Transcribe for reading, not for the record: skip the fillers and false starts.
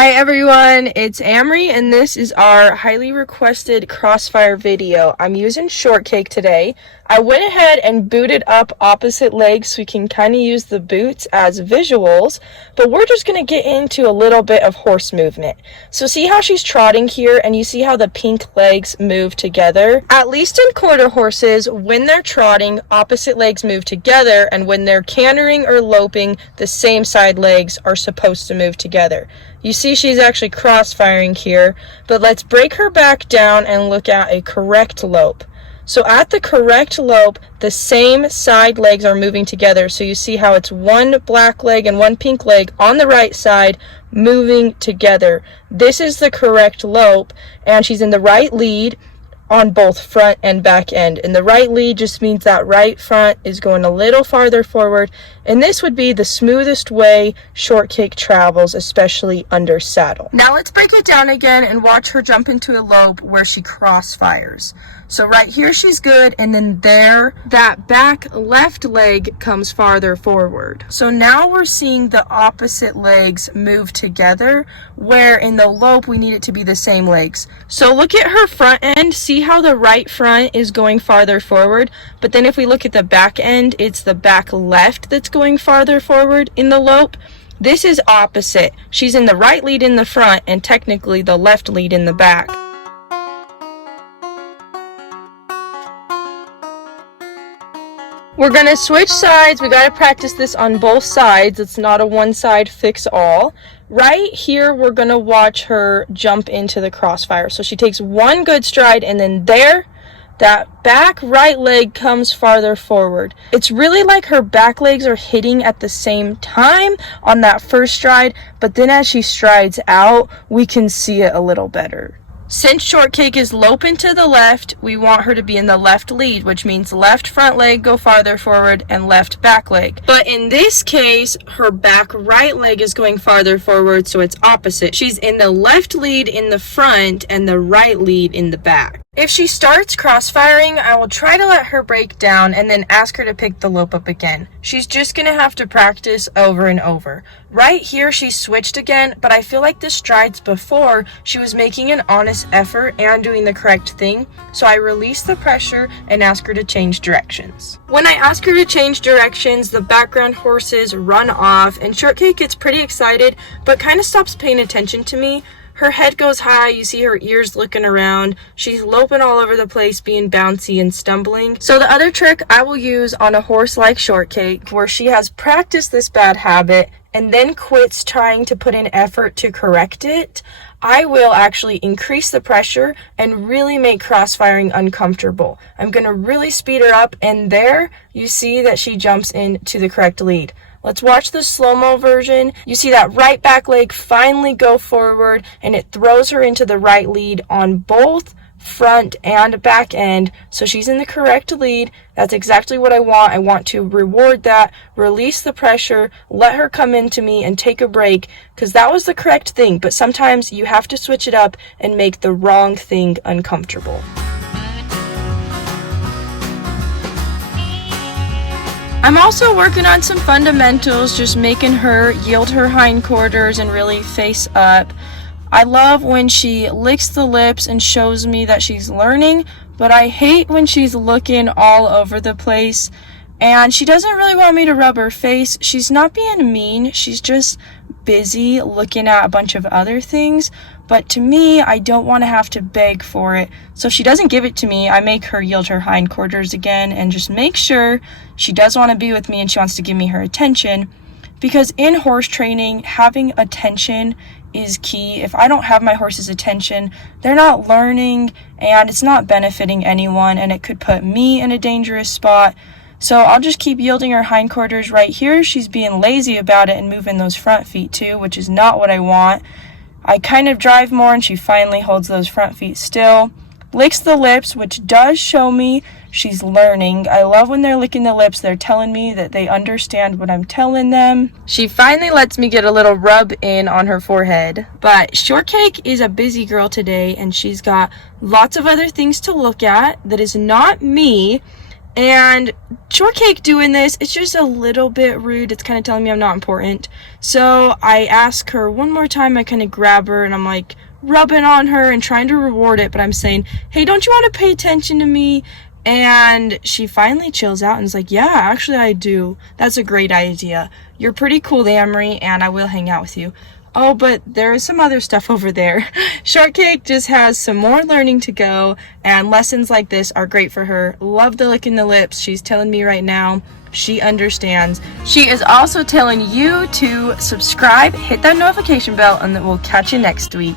Hi everyone, it's Amry and this is our highly requested Crossfire video. I'm using Shortcake today. I went ahead and booted up opposite legs so we can kind of use the boots as visuals, but we're just going to get into a little bit of horse movement. So see how she's trotting here and you see how the pink legs move together? At least in quarter horses, when they're trotting, opposite legs move together, and when they're cantering or loping, the same side legs are supposed to move together. You see she's actually cross-firing here, but let's break her back down and look at a correct lope. So at the correct lope, the same side legs are moving together. So you see how it's one black leg and one pink leg on the right side moving together. This is the correct lope, and she's in the right lead on both front and back end. And the right lead just means that right front is going a little farther forward, and this would be the smoothest way Shortcake travels, especially under saddle. Now let's break it down again and watch her jump into a lope where she crossfires. So right here she's good, and then there, that back left leg comes farther forward. So now we're seeing the opposite legs move together, where in the lope we need it to be the same legs. So look at her front end, see how the right front is going farther forward, but then if we look at the back end, it's the back left that's going farther forward in the lope. This is opposite. She's in the right lead in the front and technically the left lead in the back. We're gonna switch sides. We gotta practice this on both sides. It's not a one side fix all. Right here, we're gonna watch her jump into the crossfire. So she takes one good stride, and then there, that back right leg comes farther forward. It's really like her back legs are hitting at the same time on that first stride, but then as she strides out, we can see it a little better. Since Shortcake is loping to the left, we want her to be in the left lead, which means left front leg go farther forward and left back leg. But in this case, her back right leg is going farther forward, so it's opposite. She's in the left lead in the front and the right lead in the back. If she starts crossfiring, I will try to let her break down and then ask her to pick the lope up again. She's just going to have to practice over and over. Right here, she switched again, but I feel like the strides before, she was making an honest effort and doing the correct thing, so I release the pressure and ask her to change directions. When I ask her to change directions, the background horses run off, and Shortcake gets pretty excited, but kind of stops paying attention to me. Her head goes high, you see her ears looking around. She's loping all over the place, being bouncy and stumbling. So the other trick I will use on a horse like Shortcake, where she has practiced this bad habit and then quits trying to put in effort to correct it, I will actually increase the pressure and really make crossfiring uncomfortable. I'm going to really speed her up, and there you see that she jumps into the correct lead. Let's watch the slow-mo version. You see that right back leg finally go forward, and it throws her into the right lead on both front and back end. So she's in the correct lead. That's exactly what I want. I want to reward that, release the pressure, let her come into me and take a break, because that was the correct thing. But sometimes you have to switch it up and make the wrong thing uncomfortable. I'm also working on some fundamentals, just making her yield her hindquarters and really face up. I love when she licks the lips and shows me that she's learning, but I hate when she's looking all over the place. And she doesn't really want me to rub her face. She's not being mean, she's just busy looking at a bunch of other things. But to me, I don't want to have to beg for it. So if she doesn't give it to me, I make her yield her hindquarters again and just make sure she does want to be with me and she wants to give me her attention. Because in horse training, having attention is key. If I don't have my horse's attention, they're not learning and it's not benefiting anyone, and it could put me in a dangerous spot. So I'll just keep yielding her hindquarters right here. She's being lazy about it and moving those front feet too, which is not what I want. I kind of drive more and she finally holds those front feet still. Licks the lips, which does show me she's learning. I love when they're licking the lips. They're telling me that they understand what I'm telling them. She finally lets me get a little rub in on her forehead. But Shortcake is a busy girl today, and she's got lots of other things to look at that is not me. And Shortcake doing this, it's just a little bit rude. It's kind of telling me I'm not important. So I ask her one more time. I kind of grab her and I'm like rubbing on her and trying to reward it, but I'm saying, hey, don't you want to pay attention to me? And she finally chills out and is like, yeah, actually I do. That's a great idea. You're pretty cool, Amry, and I will hang out with you. Oh, but there is some other stuff over there. Shortcake just has some more learning to go, and lessons like this are great for her. Love the lick in the lips. She's telling me right now she understands. She is also telling you to subscribe, hit that notification bell, and then we'll catch you next week.